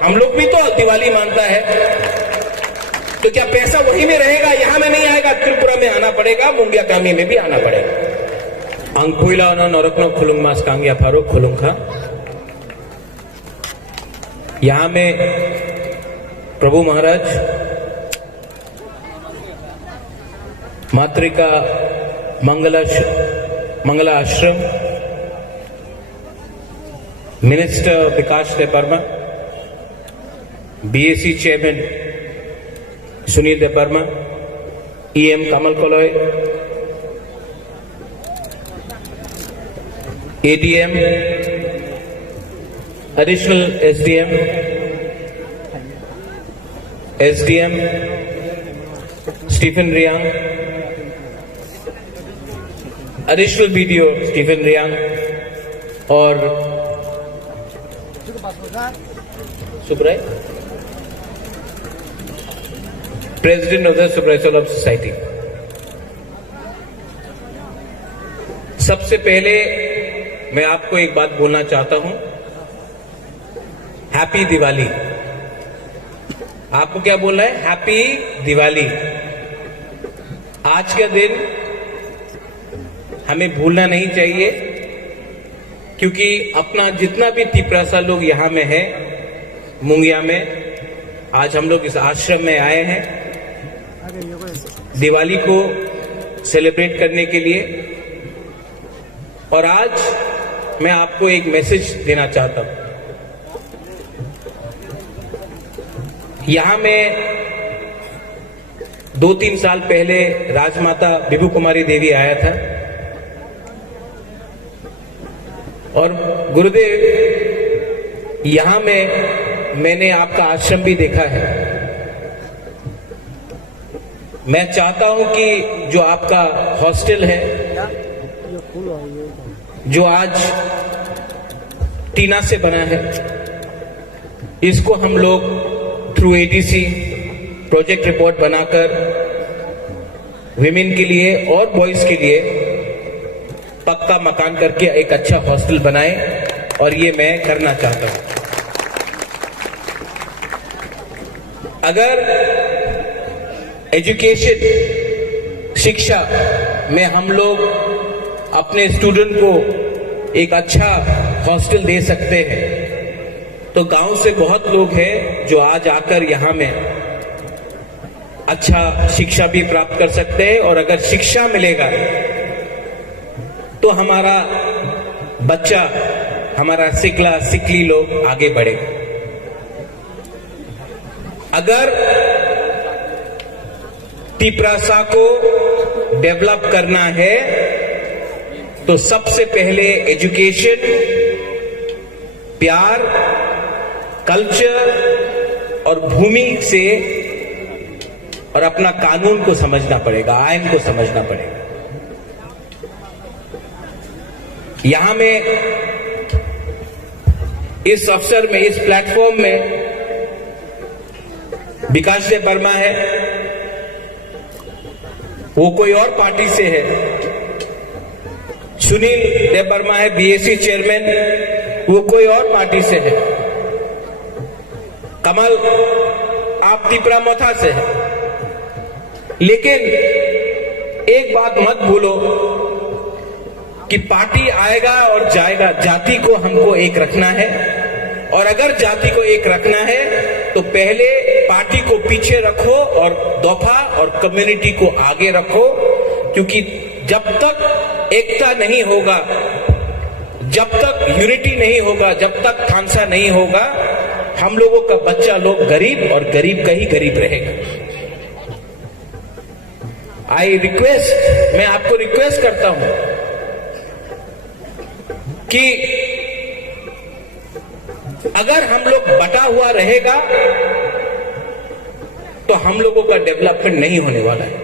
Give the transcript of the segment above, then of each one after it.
हम लोग भी तो दिवाली मानता है, तो क्या पैसा वही में रहेगा, यहां में नहीं आएगा? त्रिपुरा में आना पड़ेगा, मुंगिया कामी में भी आना पड़ेगा। अंकुला नरकनो खुलुंग मास कांगिया फारो खुलुंग खा। यहां में प्रभु महाराज Matrika Mangala Ashram, minister Vikas Debbarma, BAC chairman Sunil Debbarma, EM Kamal Koloi, ADM, additional SDM, SDM Stephen Reang, additional BDO Stephen Reang और Subrai, president of the Subrai solar society. सबसे पहले मैं आपको एक बात बोलना चाहता हूं, हैप्पी दिवाली। आपको क्या बोलना है? हैप्पी दिवाली। आज का दिन हमें भूलना नहीं चाहिए, क्योंकि अपना जितना भी तिपरासा लोग यहां में है, मुंगिया में, आज हम लोग इस आश्रम में आए हैं दिवाली को सेलिब्रेट करने के लिए। और आज मैं आपको एक मैसेज देना चाहता हूं। यहां में 2-3 साल पहले राजमाता विभू कुमारी देवी आया था और गुरुदेव यहां में मैंने आपका आश्रम भी देखा है। मैं चाहता हूं कि जो आपका हॉस्टल है, जो आज टीना से बना है, इसको हम लोग थ्रू एडीसी प्रोजेक्ट रिपोर्ट बनाकर विमेन के लिए और बॉयज के लिए पक्का मकान करके एक अच्छा हॉस्टल बनाए, और ये मैं करना चाहता हूं। अगर एजुकेशन, शिक्षा में हम लोग अपने स्टूडेंट को एक अच्छा हॉस्टल दे सकते हैं, तो गांव से बहुत लोग हैं जो आज आकर यहां में अच्छा शिक्षा भी प्राप्त कर सकते हैं। और अगर शिक्षा मिलेगा तो हमारा बच्चा, हमारा सिकला सिकली लोग आगे बढ़ेगा। अगर तिपरासा को डेवलप करना है तो सबसे पहले एजुकेशन, प्यार, कल्चर और भूमि से और अपना कानून को समझना पड़ेगा, आइन को समझना पड़ेगा। यहां में इस अवसर में, इस प्लेटफॉर्म में विकास देवर्मा है, वो कोई और पार्टी से है। सुनील देवर्मा है बीएसी चेयरमैन, वो कोई और पार्टी से है। कमल आप तिपरा मोथा से है। लेकिन एक बात मत भूलो कि पार्टी आएगा और जाएगा, जाति को हमको एक रखना है। और अगर जाति को एक रखना है तो पहले पार्टी को पीछे रखो और दफा और कम्युनिटी को आगे रखो, क्योंकि जब तक एकता नहीं होगा, जब तक यूनिटी नहीं होगा, जब तक खांसा नहीं होगा, हम लोगों का बच्चा लोग गरीब और गरीब का ही गरीब रहेगा। मैं आपको रिक्वेस्ट करता हूं कि अगर हम लोग बटा हुआ रहेगा तो हम लोगों का डेवलपमेंट नहीं होने वाला है।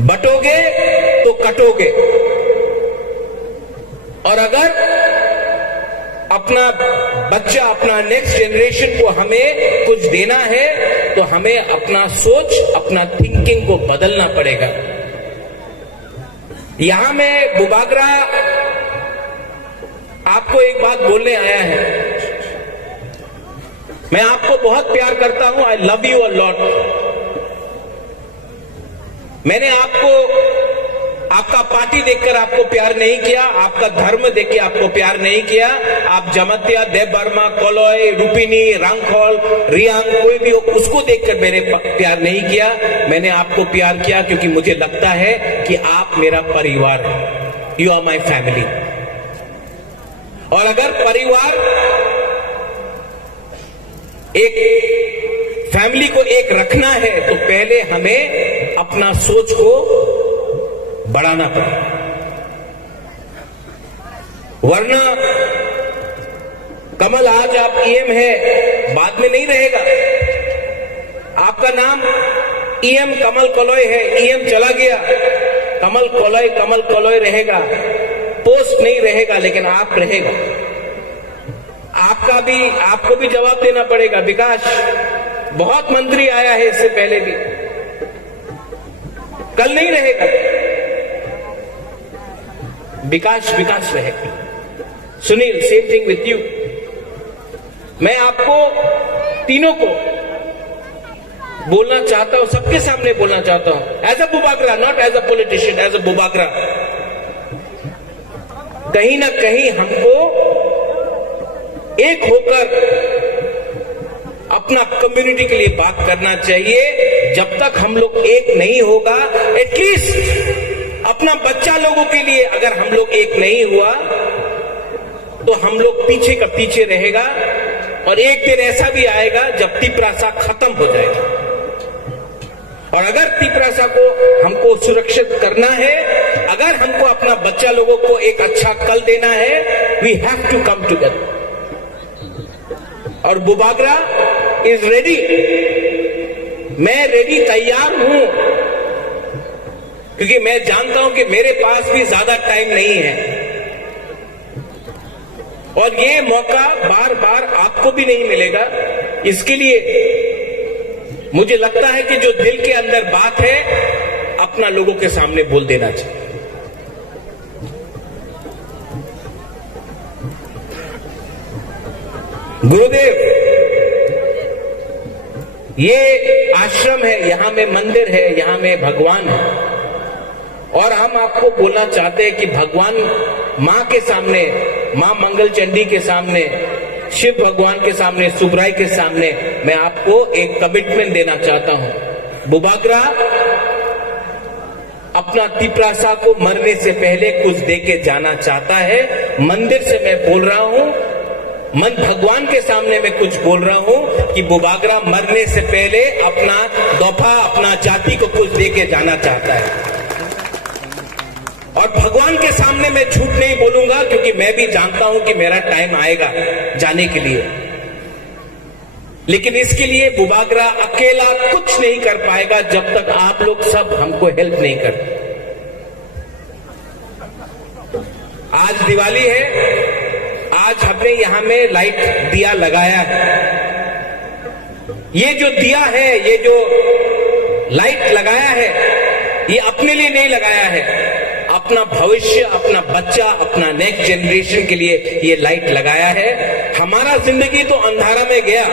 बटोगे तो कटोगे। और अगर अपना बच्चा, अपना नेक्स्ट जनरेशन को हमें कुछ देना है तो हमें अपना सोच, अपना थिंकिंग को बदलना पड़ेगा। यहां में बुबागरा आपको एक बात बोलने आया है मैं आपको बहुत प्यार करता हूं। I love you a lot. मैंने आपका पार्टी देखकर आपको प्यार नहीं किया, आपका धर्म देख के आपको प्यार नहीं किया। आप जमतिया, देव बर्मा, कोलोय, रूपिनी, रंगखोल, रियांग, कोई भी हो, उसको देखकर मैंने प्यार नहीं किया। मैंने आपको प्यार किया क्योंकि मुझे लगता है कि आप मेरा परिवार है। You are my family. और अगर परिवार एक फैमिली को एक रखना है तो पहले हमें अपना सोच को बढ़ाना पड़ेगा, वरना कमल आज आप ईएम है, बाद में नहीं रहेगा। आपका नाम ईएम कमल कोलोय है, ईएम चला गया, कमल कोलोय रहेगा, पोस्ट नहीं रहेगा, लेकिन आप रहेगा। आपको भी जवाब देना पड़ेगा। विकास बहुत मंत्री आया है इससे पहले भी, कल नहीं रहेगा। विकास रहेगा। Sunil, same thing with you. मैं आपको तीनों को बोलना चाहता हूं, सबके सामने बोलना चाहता हूं, एज अ बुबागरा, not as a politician, as a बुबागरा। कहीं ना कहीं हमको एक होकर अपना कम्युनिटी के लिए बात करना चाहिए। जब तक हम लोग एक नहीं होगा, एटलीस्ट अपना बच्चा लोगों के लिए अगर हम लोग एक नहीं हुआ तो हम लोग पीछे का पीछे रहेगा। और एक दिन ऐसा भी आएगा जब तिपरासा खत्म हो जाएगा। और अगर तिपरासा को हमको सुरक्षित करना है, अगर हमको अपना बच्चा लोगों को एक अच्छा कल देना है, we have to come together. और बुबागरा इज रेडी। मैं रेडी, तैयार हूं, क्योंकि मैं जानता हूं कि मेरे पास भी ज्यादा टाइम नहीं है। और ये मौका बार बार आपको भी नहीं मिलेगा। इसके लिए मुझे लगता है कि जो दिल के अंदर बात है, अपना लोगों के सामने बोल देना चाहिए। गुरुदेव, ये आश्रम है, यहां में मंदिर है, यहां में भगवान है। और हम आपको बोलना चाहते हैं कि भगवान मां के सामने, मां मंगल चंडी के सामने, शिव भगवान के सामने, सुबराई के सामने मैं आपको एक कमिटमेंट देना चाहता हूं। बुबागरा अपना तिपरासा को मरने से पहले कुछ देके जाना चाहता है। मंदिर से मैं बोल रहा हूं, मन भगवान के सामने मैं कुछ बोल रहा हूं कि बुबागरा मरने से पहले अपना दफा, अपना जाति को कुछ देके जाना चाहता है। और भगवान के सामने मैं झूठ नहीं बोलूंगा, क्योंकि मैं भी जानता हूं कि मेरा टाइम आएगा जाने के लिए। लेकिन इसके लिए बुबागरा अकेला कुछ नहीं कर पाएगा जब तक आप लोग सब हमको हेल्प नहीं करते। आज दिवाली है, आज हमने यहां में लाइट दिया लगाया है। ये जो दिया है, ये जो लाइट लगाया है, ये अपने लिए नहीं लगाया है, अपना भविष्य, अपना बच्चा, अपना नेक्स्ट जनरेशन के लिए ये लाइट लगाया है। हमारा जिंदगी तो अंधारा में गया,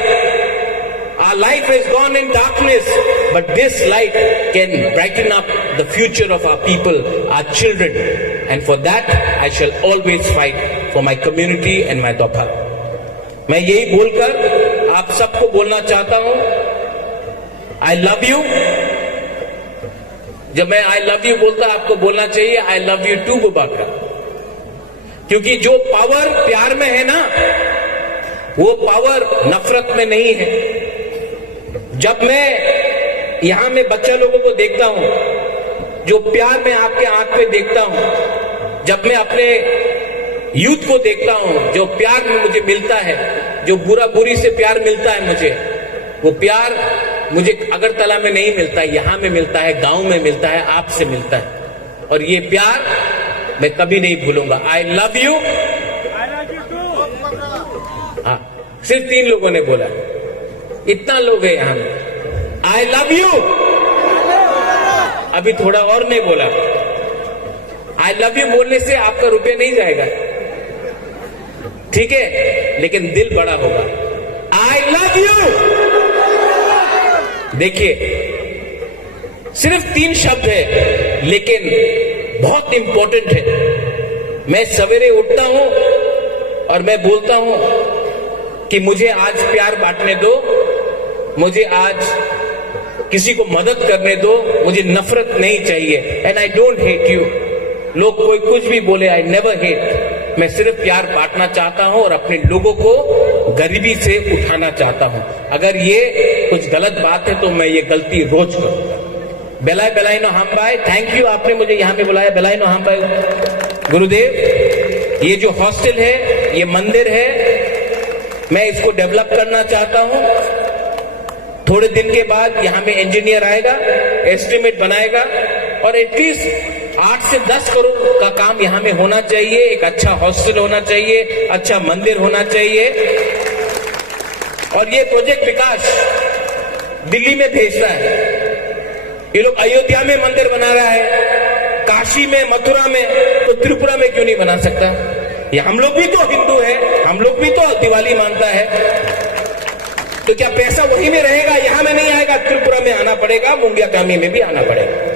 our life has gone in darkness, but this light can brighten up the future of our people, our children, and for that I shall always fight for my community and my Dopa. मैं यही बोलकर आप सबको बोलना चाहता हूं, I love you। जब मैं I love you बोलता, आपको बोलना चाहिए I love you too Bubagra. क्योंकि जो पावर प्यार में है ना, वो पावर नफरत में नहीं है। जब मैं यहां में बच्चा लोगों को देखता हूं, जो प्यार मैं आपके आंख में देखता हूं, जब मैं अपने यूथ को देखता हूं, जो प्यार मुझे मिलता है, जो बुरी से प्यार मिलता है मुझे, वो प्यार मुझे अगरतला में नहीं मिलता, यहां में मिलता है, गांव में मिलता है, आपसे मिलता है। और ये प्यार मैं कभी नहीं भूलूंगा। I love you. हाँ, सिर्फ 3 लोगों ने बोला, इतना लोग है यहां में। I love you. अभी थोड़ा और नहीं बोला। आई लव यू बोलने से आपका रुपया नहीं जाएगा, ठीक है, लेकिन दिल बड़ा होगा। I love ask you. देखिए, सिर्फ 3 शब्द है लेकिन बहुत इंपॉर्टेंट है। मैं सवेरे उठता हूं और मैं बोलता हूं कि मुझे आज प्यार बांटने दो, मुझे आज किसी को मदद करने दो, मुझे नफरत नहीं चाहिए। And I don't hate you. लोग कोई कुछ भी बोले, आई नेवर हेट। मैं सिर्फ प्यार बांटना चाहता हूं और अपने लोगों को गरीबी से उठाना चाहता हूं। अगर ये कुछ गलत बात है तो मैं ये गलती रोज करूंगा। बेलाय बेलाय नो हम भाई, थैंक यू, आपने मुझे यहां पे बुलाया। बेलाय नो हम भाई। गुरुदेव, ये जो हॉस्टल है, ये मंदिर है, मैं इसको डेवलप करना चाहता हूं। थोड़े दिन के बाद यहां में इंजीनियर आएगा, एस्टिमेट बनाएगा और एटलीस्ट 8 से 10 करोड़ का काम यहां में होना चाहिए। एक अच्छा हॉस्टल होना चाहिए, अच्छा मंदिर होना चाहिए। और ये प्रोजेक्ट विकास दिल्ली में भेजता है। ये लोग अयोध्या में मंदिर बना रहा है, काशी में, मथुरा में, तो त्रिपुरा में क्यों नहीं बना सकता? ये हम लोग भी तो हिंदू हैं, हम लोग भी तो दिवाली मानता है। तो क्या पैसा वहीं में रहेगा, यहां में नहीं आएगा? त्रिपुरा में आना पड़ेगा, मुंगिया कामी में भी आना पड़ेगा।